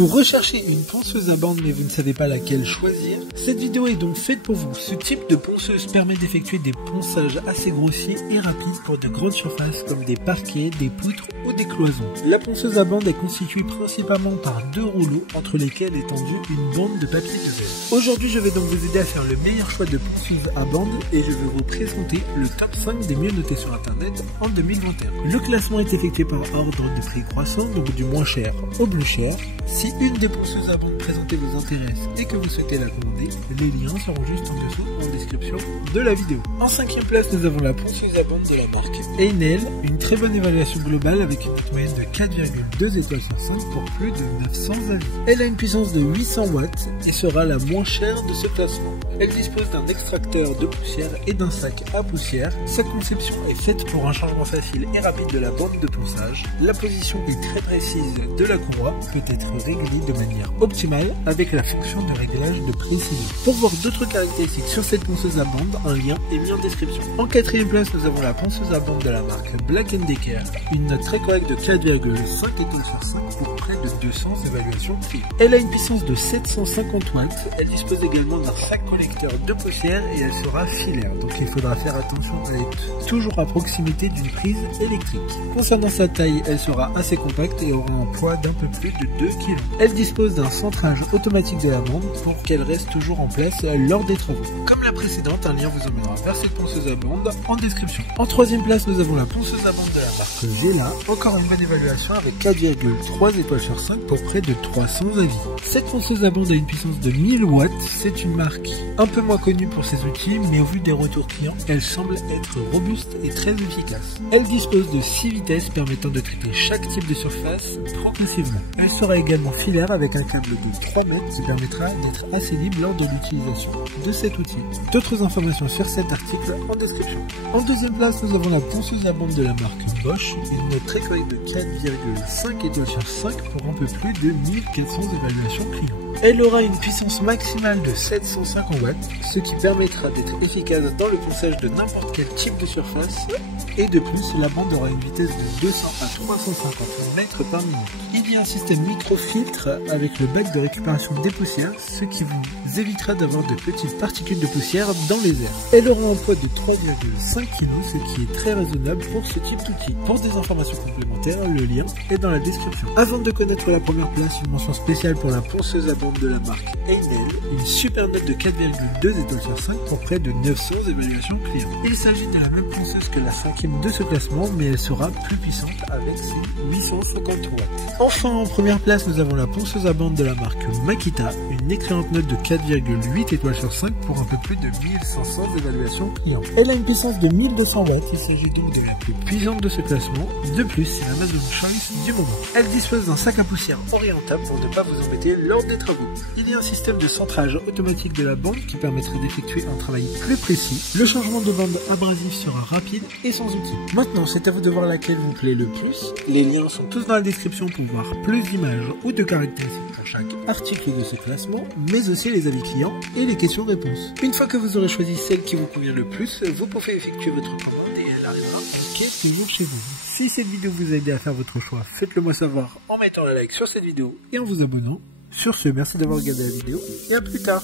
Vous recherchez une ponceuse à bande mais vous ne savez pas laquelle choisir? Cette vidéo est donc faite pour vous. Ce type de ponceuse permet d'effectuer des ponçages assez grossiers et rapides pour de grandes surfaces comme des parquets, des poutres ou des cloisons. La ponceuse à bande est constituée principalement par deux rouleaux entre lesquels est tendue une bande de papier de verre. Aujourd'hui je vais donc vous aider à faire le meilleur choix de ponceuse à bande et je vais vous présenter le top 5 des mieux notés sur internet en 2021. Le classement est effectué par ordre de prix croissant, donc du moins cher au plus cher. Si une des ponceuses à bande présentées vous intéresse et que vous souhaitez la commander, les liens seront juste en dessous en description de la vidéo. En 5e place, nous avons la ponceuse à bande de la marque Einel, une très bonne évaluation globale avec une note moyenne de 4,2 étoiles sur 5 pour plus de 900 avis. Elle a une puissance de 800 watts et sera la moins chère de ce classement. Elle dispose d'un extracteur de poussière et d'un sac à poussière. Sa conception est faite pour un changement facile et rapide de la bande de ponçage. La position est très précise de la courroie peut être réglée de manière optimale avec la fonction de réglage de précision. Pour voir d'autres caractéristiques sur cette ponceuse à bande, un lien est mis en description. En 4e place, nous avons la ponceuse à bande de la marque Black & Decker, une note très correcte de 4,5 étoiles sur 5 pour près de 200 évaluations clients. Elle a une puissance de 750 watts, elle dispose également d'un sac collecteur de poussière et elle sera filaire, donc il faudra faire attention à être toujours à proximité d'une prise électrique. Concernant sa taille, elle sera assez compacte et aura un poids d'un peu plus de 2 kg. Elle dispose d'un centrage automatique de la bande pour qu'elle reste toujours en place lors des travaux. Comme la précédente, un lien vous emmènera vers cette ponceuse à bande en description. En 3e place, nous avons la ponceuse à bande de la marque Gela, encore une bonne évaluation avec 4,3 étoiles sur 5 pour près de 300 avis. Cette ponceuse à bande a une puissance de 1000 watts, c'est une marque un peu moins connue pour ses outils, mais au vu des retours clients, elle semble être robuste et très efficace. Elle dispose de 6 vitesses permettant de traiter chaque type de surface progressivement. Elle sera également filaire avec un câble de 3 mètres qui permettra d'être assez libre lors de l'utilisation de cet outil. D'autres informations sur cet article en description. En 2e place, nous avons la ponceuse à bande de la marque Bosch, une note très correcte de 4,5 étoiles sur 5 pour un peu plus de 1400 évaluations clients. Elle aura une puissance maximale de 750 watts, ce qui permettra d'être efficace dans le ponçage de n'importe quel type de surface. Et de plus, la bande aura une vitesse de 200 à 350 mètres par minute. Il y a un système microfiltre avec le bac de récupération des poussières, ce qui vous évitera d'avoir de petites particules de poussière dans les airs. Elle aura un poids de 3,5 kg, ce qui est très raisonnable pour ce type d'outil. Pour des informations complémentaires, le lien est dans la description. Avant de connaître la première place, une mention spéciale pour la ponceuse à bande de la marque Einel, une super note de 4,2 étoiles sur 5 pour près de 900 évaluations clients. Il s'agit de la même ponceuse que la 5e de ce classement, mais elle sera plus puissante avec ses 850 watts. Enfin, en première place, nous avons la ponceuse à bande de la marque Makita, une excellente note de 4,8 étoiles sur 5 pour un peu plus de 1500 évaluations clients. Elle a une puissance de 1200 watts, il s'agit donc de la plus puissante de ce classement. De plus, c'est l'Amazon Choice du moment. Elle dispose d'un sac à poussière orientable pour ne pas vous embêter lors des travaux. Il y a un système de centrage automatique de la bande qui permettra d'effectuer un travail plus précis. Le changement de bande abrasive sera rapide et sans outils. Maintenant, c'est à vous de voir laquelle vous plaît le plus. Les liens sont tous dans la description pour voir plus d'images ou de caractéristiques pour chaque article de ce classement, mais aussi les avis clients et les questions-réponses. Une fois que vous aurez choisi celle qui vous convient le plus, vous pouvez effectuer votre commande et elle arrivera quelques jours chez vous. Si cette vidéo vous a aidé à faire votre choix, faites-le moi savoir en mettant un like sur cette vidéo et en vous abonnant. Sur ce, merci d'avoir regardé la vidéo et à plus tard.